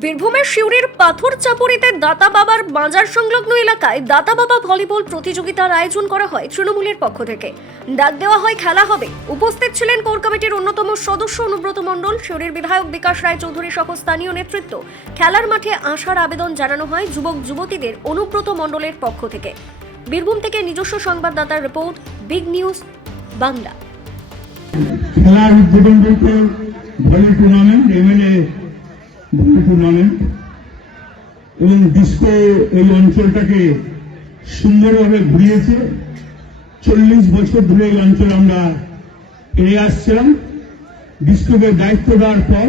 বীরভূমের শিউরির পাথর চাপড়িতে দাতা বাবার বাজার সংলগ্ন এলাকায় দাতা বাবা ভলিবল প্রতিযোগিতার আয়োজন করা হয় তৃণমূলের পক্ষ থেকে। ডাক দেওয়া হয়, খেলা হবে। উপস্থিত ছিলেন কোর কমিটির অন্যতম সদস্য অনুব্রত মণ্ডল, শিউরির বিধায়ক বিকাশ রায় চৌধুরী সহ স্থানীয় নেতৃত্ব। খেলার মাঠে আসার আবেদন জানানো হয় যুবক যুবতীদের অনুব্রত মণ্ডলের পক্ষ থেকে। বীরভূম থেকে নিজস্ব সংবাদদাতার রিপোর্ট, বিগ নিউজ বাংলা। খেলার উদ্বোধন বলতে volley tournament MLA volley tournament এবং ডিস্কো এই অঞ্চলটাকে সুন্দরভাবে ঘুরিয়েছে। চল্লিশ বছর ধরে এই অঞ্চল আমরা এড়ে আসছিলাম। ডিস্কোকে দায়িত্ব দেওয়ার পর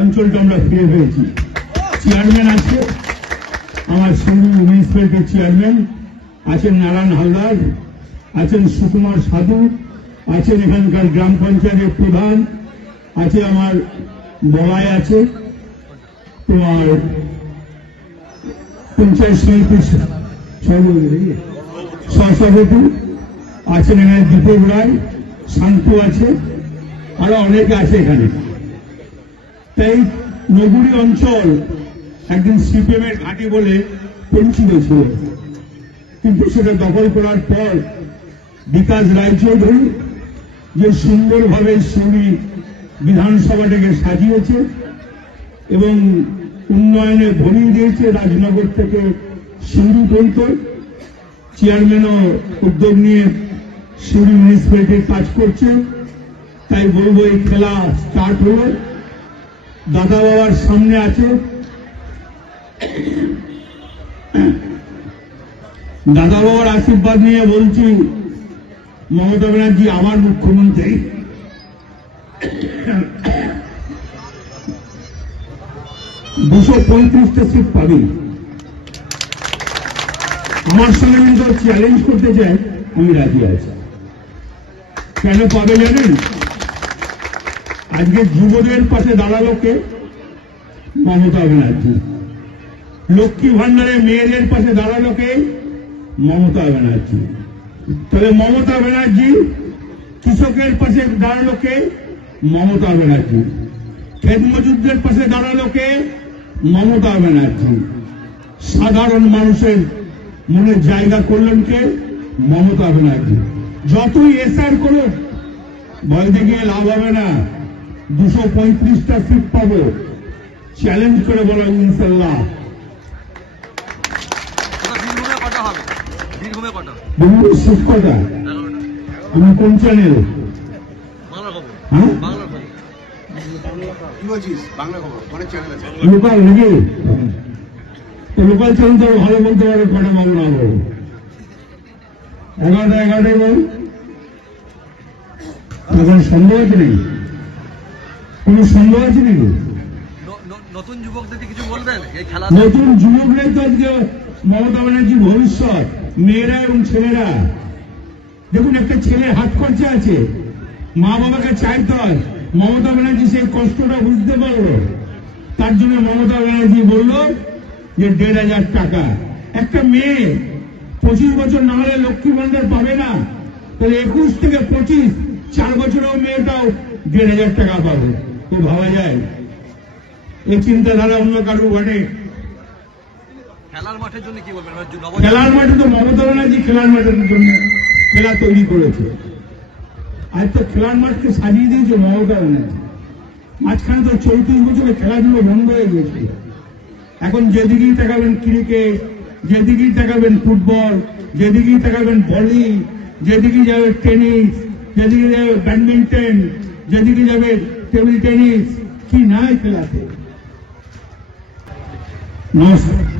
অঞ্চলটা আমরা ফিরে পেয়েছি। চেয়ারম্যান আছে, আমার সঙ্গে মিউনিসিপ্যালিটির চেয়ারম্যান আছেন নারায়ণ হালদার, আছেন সুকুমার সাধু, আছেন এখানকার গ্রাম পঞ্চায়েতের প্রধান, আছে আমার বলাই আছে। সমিতির সভাপতি সহসভাপতি আছেন এখানে দীপক রায় শান্তু আছে আরও অনেকে আছে এখানে। তাই নগরী অঞ্চল একদিন সিপিএম এর ঘাঁটি বলে পরিচিত ছিল। কিন্তু সেটা দখল করার পর বিকাশ রায়চৌধুরী যে সুন্দরভাবে সুরি বিধানসভাটাকে সাজিয়েছে এবং উন্নয়নে ভরিয়ে দিয়েছে রাজনগর থেকে সিন্ধু পর্যন্ত চেয়ারম্যানও উদ্যোগ নিয়ে সিউড়ি মিউনিসিপ্যালিটির কাজ করছে। তাই বলব এই খেলা স্টার্ট হলো। দাদা বাবার সামনে আছে। দাদা বাবার আশীর্বাদ নিয়ে বলছি, মমতা ব্যানার্জি আমার মুখ্যমন্ত্রী। দুশো পঁয়ত্রিশটা সিট পাবি। আমার সঙ্গে কিন্তু চ্যালেঞ্জ করতে চাই আমি রাজি আছি। কেন পাবে জানেন? আজকে যুবদের পাশে দাঁড়াল কে? মমতা ব্যানার্জি। লক্ষ্মী ভান্ডারে মেয়েদের পাশে দাঁড়াল কে? মমতা ব্যানার্জি। তবে মমতা ব্যানার্জি কৃষকের পাশে দাঁড়াল কে? মমতা ব্যানার্জি। খেত মজুরদের পাশে দাঁড়াল কে? মমতা ব্যানার্জি। সাধারণ মানুষের মনে জায়গা করলেন কে? মমতা ব্যানার্জি। যতই এসআর করো ভয় দেখিয়ে লাভ হবে না। দুশো পঁয়ত্রিশটা সিট পাবো। চ্যালেঞ্জ করে বলো ইনশাল্লাহ। আমি কোন চ্যানেল হ্যাঁ? বলছিস? বাংলা খবর অনেক চ্যানেল আছে। লোকাল নাকি? লোকাল চ্যানেল তো ভালো বলতে পারবে কটা মামলা হবে? এগারোটা এগারোটায় বল। এখন সন্দেহ আছে নাকি? কোন সন্দেহ আছে নাকি? নতুন যুবকদেরকে কিছু বলবেন? এই খেলা নতুন যুবকরাই তো আজকে মমতা ব্যানার্জির ভবিষ্যৎ মেয়েরা এবং ছেলেরা। দেখুন একটা ছেলে হাত খরচা আছে। মা বাবাকে চাইতে হয়। মমতা ব্যানার্জি সেই কষ্টটা বুঝতে পারল। তার জন্য মমতা ব্যানার্জি বলল যে দেড় হাজার টাকা। একটা মেয়ে পঁচিশ বছর না হলে লক্ষ্মী ভান্ডার পাবে না। তাহলে একুশ থেকে পঁচিশ চার বছরেও মেয়েটাও দেড় হাজার টাকা পাবে। তো ভাবা যায়। এই চিন্তাধারা অন্য কারও ঘটে খেলার মাঠের জন্য কি বলবেন? খেলার মাঠে তো মমতা ব্যানার্জি খেলার মাঠের জন্য খেলা তৈরি করেছে। আজ তো খেলার মাঠকে সাজিয়ে দিয়েছে মমতা ব্যানার্জি। মাঝখানে তো চৌত্রিশ বছরে খেলাধুলো বন্ধ হয়ে গেছে এখন যেদিকেই তাকাবেন ক্রিকেট, যেদিকেই তাকাবেন ফুটবল, যেদিকেই তাকাবেন ভলি যেদিকে যাবে টেনিস, যেদিকে যাবে ব্যাডমিন্টন, যেদিকে যাবে টেবিল টেনিস, কি নাই খেলাতে। নমস্কার।